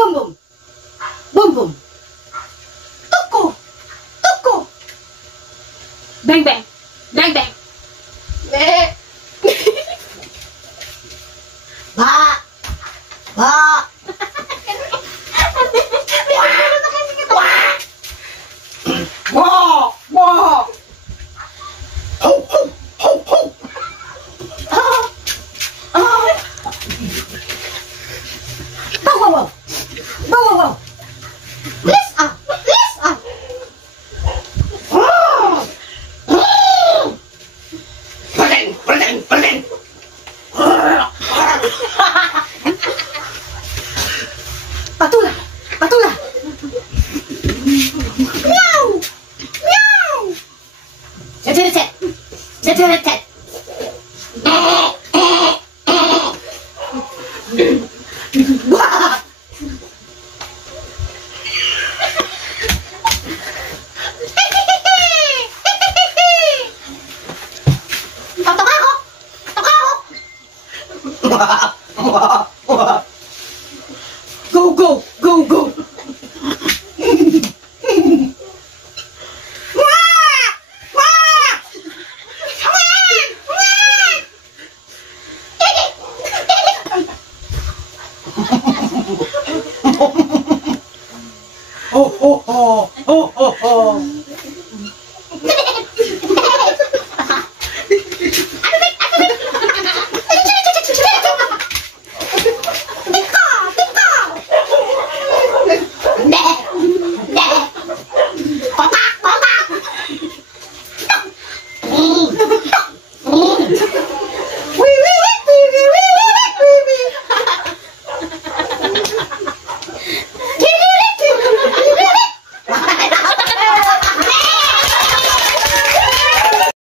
붐붐 붐붐 뚜꾸 뚜꾸 뱅뱅 뱅뱅 네 봐 봐. 와, 와. 호, 호, 호, 호. 와와 와. 와와 와. Please ah, please ah. 빨랭, 빨랭, 빨랭. Patula, patula. Miau, miau. 제트레tet, 제트레tet. 와. 와, 와, 와. Go, go, go, go. Oh, oh, oh, oh, oh, oh.